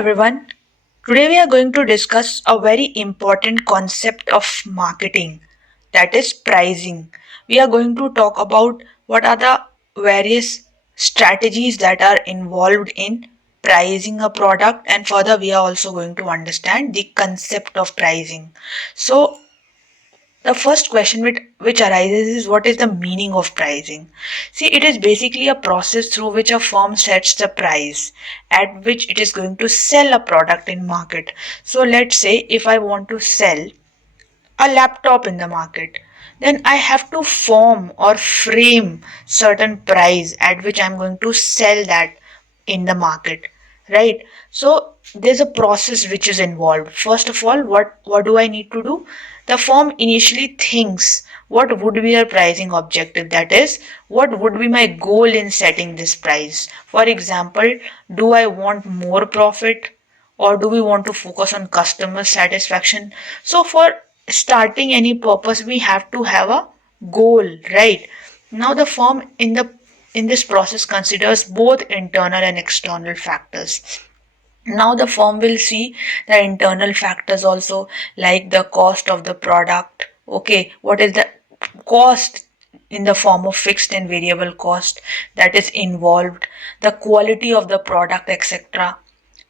Everyone. Today we are going to discuss a very important concept of marketing, that is pricing. We are going to talk about what are the various strategies that are involved in pricing a product, and further we are also going to understand the concept of pricing. So the first question which arises is, what is the meaning of pricing? See, it is basically a process through which a firm sets the price at which it is going to sell a product in market. So let's say if I want to sell a laptop in the market, then I have to form or frame certain price at which I'm going to sell that in the market, right? So there's a process which is involved. First of all, what do I need to do? The firm initially thinks what would be our pricing objective, that is, what would be my goal in setting this price. For example, do I want more profit, or do we want to focus on customer satisfaction? So for starting any purpose, we have to have a goal, right? Now the firm in this process considers both internal and external factors. Now the firm will see the internal factors also, like the cost of the product. Okay, what is the cost in the form of fixed and variable cost that is involved, the quality of the product, etc.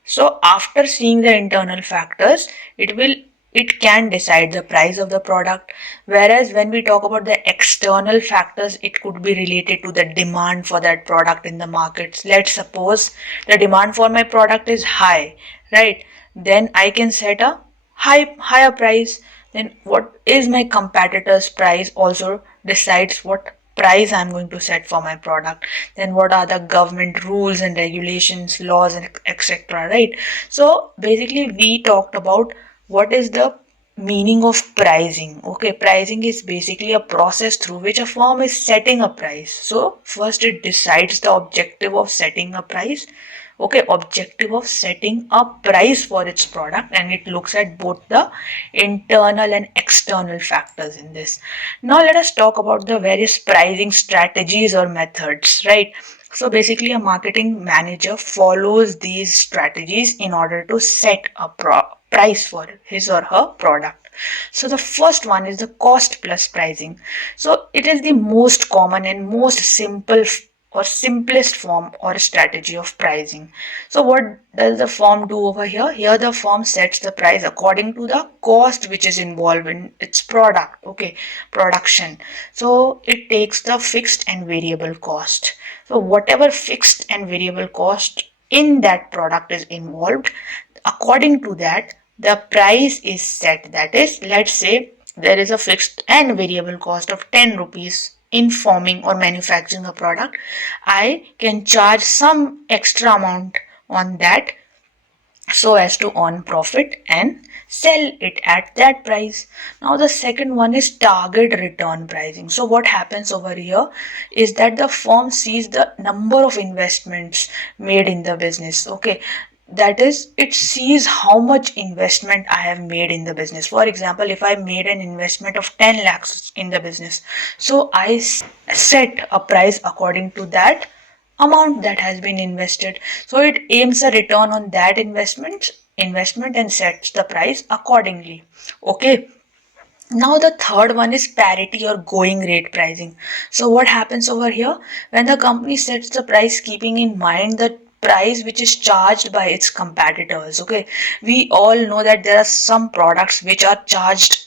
So after seeing the internal factors, it can decide the price of the product. Whereas when we talk about the external factors, it could be related to the demand for that product in the markets. Let's suppose the demand for my product is high, right? Then I can set a higher price. Then what is my competitor's price also decides what price I'm going to set for my product. Then what are the government rules and regulations, laws, and etc. Right? So basically, we talked about what is the meaning of pricing. Okay, pricing is basically a process through which a firm is setting a price. So first it decides the objective of setting a price. Okay, objective of setting a price for its product, and it looks at both the internal and external factors in this. Now let us talk about the various pricing strategies or methods, right? So basically a marketing manager follows these strategies in order to set a price for his or her product. So the first one is the cost plus pricing. So it is the most common and most simple or simplest form or strategy of pricing. So what does the firm do over here? Here the firm sets the price according to the cost which is involved in its product, okay, production. So it takes the fixed and variable cost. So whatever fixed and variable cost in that product is involved, according to that the price is set. That is, let's say there is a fixed and variable cost of 10 rupees in forming or manufacturing a product. I can charge some extra amount on that so as to earn profit and sell it at that price. Now the second one is target return pricing. So what happens over here is that the firm sees the number of investments made in the business. Okay, that is, it sees how much investment I have made in the business. For example, if I made an investment of 10 lakhs in the business, so I set a price according to that amount that has been invested. So it aims a return on that investment and sets the price accordingly. Okay. Now the third one is parity or going rate pricing. So what happens over here? When the company sets the price keeping in mind the price which is charged by its competitors. Okay, we all know that there are some products which are charged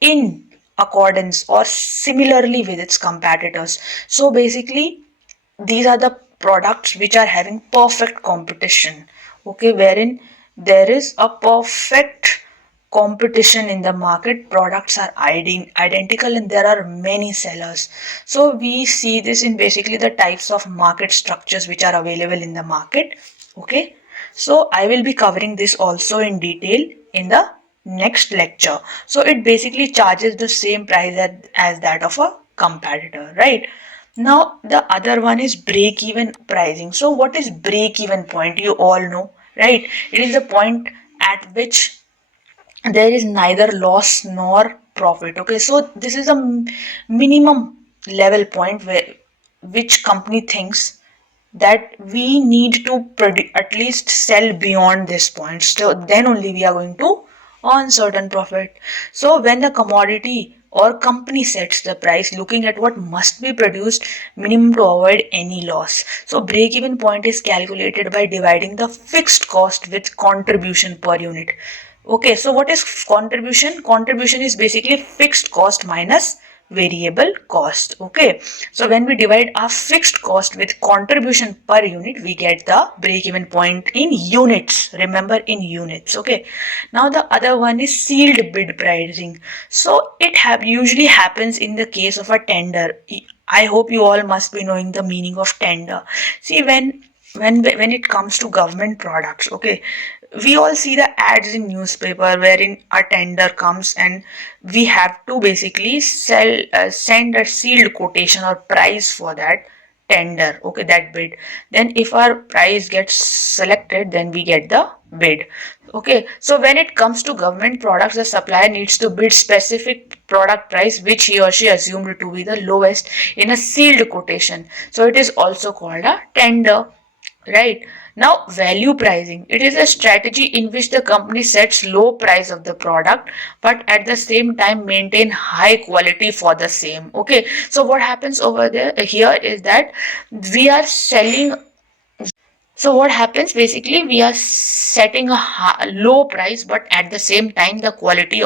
in accordance or similarly with its competitors. So basically these are the products which are having perfect competition, okay, wherein there is a perfect competition in the market. Products are identical and there are many sellers. So we see this in basically the types of market structures which are available in the market. Okay, so I will be covering this also in detail in the next lecture. So it basically charges the same price as that of a competitor, right? Now the other one is break even pricing. So what is break even point? You all know, right? It is the point at which there is neither loss nor profit. Okay, so this is a minimum level point where which company thinks that we need to at least sell beyond this point. So then only we are going to earn certain profit. So when the commodity or company sets the price looking at what must be produced minimum to avoid any loss. So break even point is calculated by dividing the fixed cost with contribution per unit. Okay, so what is contribution? Contribution is basically fixed cost minus variable cost. Okay, so when we divide our fixed cost with contribution per unit, we get the break even point in units. Remember, in units. Okay, now the other one is sealed bid pricing. So it usually happens in the case of a tender. I hope you all must be knowing the meaning of tender. See, when it comes to government products, okay, we all see the ads in newspaper wherein a tender comes and we have to basically send a sealed quotation or price for that tender, okay, that bid. Then if our price gets selected, then we get the bid. Okay, so when it comes to government products, the supplier needs to bid specific product price which he or she assumed to be the lowest in a sealed quotation. So it is also called a tender. Right. Now, value pricing. It is a strategy in which the company sets low price of the product, but at the same time maintain high quality for the same. Okay. So what happens over there here is that we are selling. So what happens basically, we are setting a low price, but at the same time the quality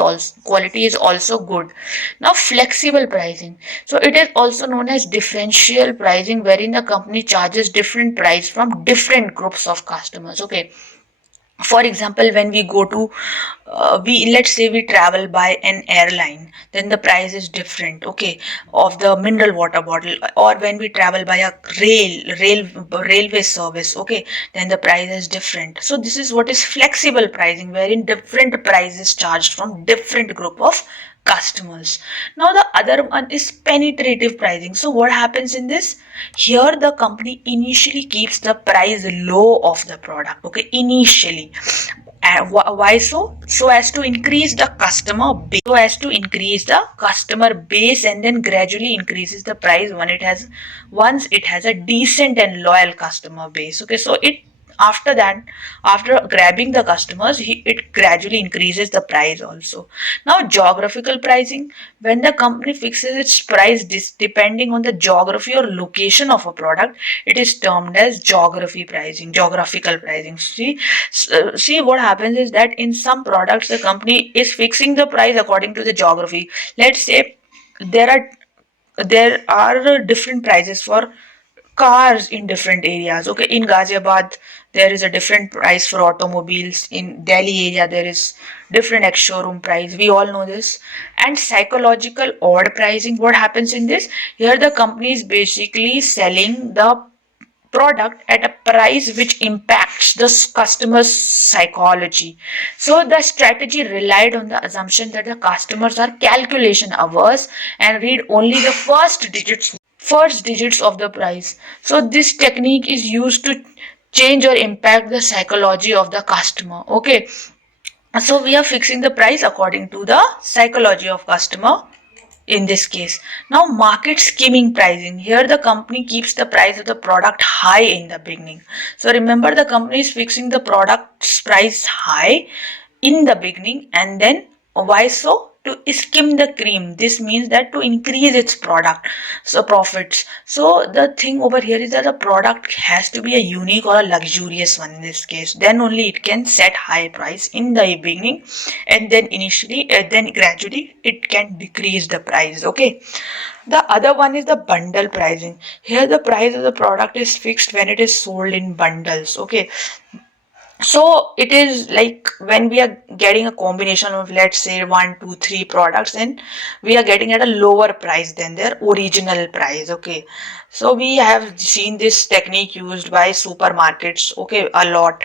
is also good. Now flexible pricing. So it is also known as differential pricing, wherein the company charges different price from different groups of customers. Okay, for example, when we go to we let's say we travel by an airline, then the price is different, okay, of the mineral water bottle. Or when we travel by a railway service, okay, then the price is different. So this is what is flexible pricing, wherein different prices charged from different group of customers. Now the other one is penetrative pricing. So what happens in this? Here the company initially keeps the price low of the product, okay, initially. And why so? So as to increase the customer base, and then gradually increases the price once it has a decent and loyal customer base. Okay, so it after that, after grabbing the customers, it gradually increases the price also. Now geographical pricing. When the company fixes its price depending on the geography or location of a product, it is termed as geographical pricing. See what happens is that in some products the company is fixing the price according to the geography. Let's say there are there are different prices for cars in different areas. Okay, in Ghaziabad there is a different price for automobiles. In Delhi area there is different ex showroom price. We all know this. And psychological odd pricing. What happens in this? Here the company is basically selling the product at a price which impacts the customer's psychology. So the strategy relied on the assumption that the customers are calculation averse and read only the first digits of the price. So this technique is used to change or impact the psychology of the customer. Okay, so we are fixing the price according to the psychology of customer in this case. Now market skimming pricing. Here the company keeps the price of the product high in the beginning. So remember, the company is fixing the product's price high in the beginning, and then why so? To skim the cream. This means that to increase its product so profits. So the thing over here is that the product has to be a unique or a luxurious one in this case. Then only it can set high price in the beginning, and then gradually it can decrease the price. Okay. The other one is the bundle pricing. Here the price of the product is fixed when it is sold in bundles. Okay, so it is like when we are getting a combination of, let's say, one, two, three products, and we are getting at a lower price than their original price. Okay, so we have seen this technique used by supermarkets, okay, a lot.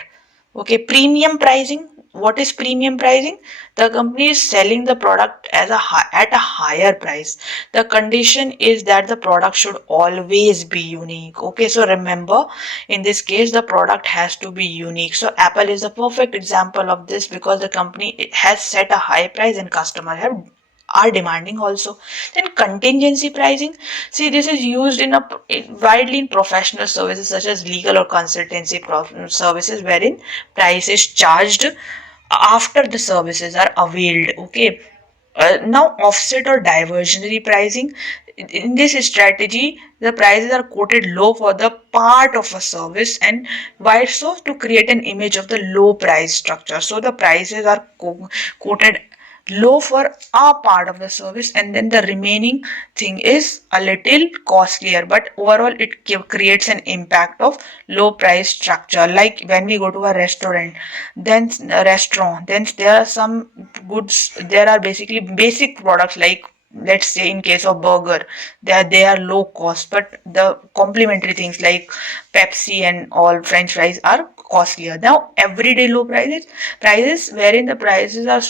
Okay, premium pricing. What is premium pricing? The company is selling the product at a higher price. The condition is that the product should always be unique. Okay, so remember, in this case the product has to be unique. So Apple is a perfect example of this, because the company has set a high price and customer have are demanding also. Then contingency pricing, see, this is used widely in professional services such as legal or consultancy services, wherein price is charged after the services are availed. Okay. Now, offset or diversionary pricing. In this strategy, the prices are quoted low for the part of a service, and why so? To create an image of the low price structure. So the prices are quoted low for a part of the service, and then the remaining thing is a little costlier, but overall it creates an impact of low price structure. Like when we go to a restaurant, then there are some goods, there are basically basic products, like let's say in case of burger, they are low cost, but the complementary things like Pepsi and all French fries are costlier. Now everyday low prices wherein the prices are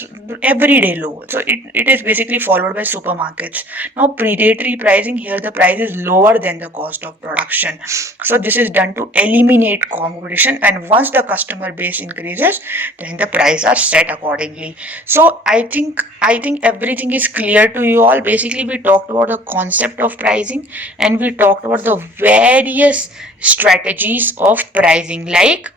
everyday low, so it is basically followed by supermarkets. Now predatory pricing, here the price is lower than the cost of production, so this is done to eliminate competition, and once the customer base increases, then the price are set accordingly. So I think everything is clear to you all. Basically we talked about the concept of pricing, and we talked about the various strategies of pricing, like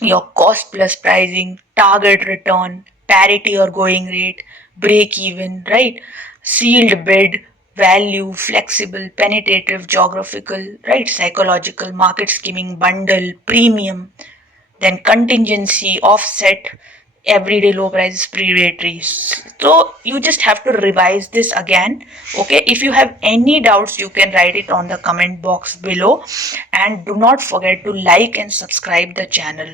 your cost plus pricing, target return, parity or going rate, break even, right? Sealed bid, value, flexible, penetrative, geographical, right? Psychological, market skimming, bundle, premium, then contingency, offset, everyday low prices, predatory. So you just have to revise this again. Okay, if you have any doubts, you can write it on the comment box below, and do not forget to like and subscribe the channel.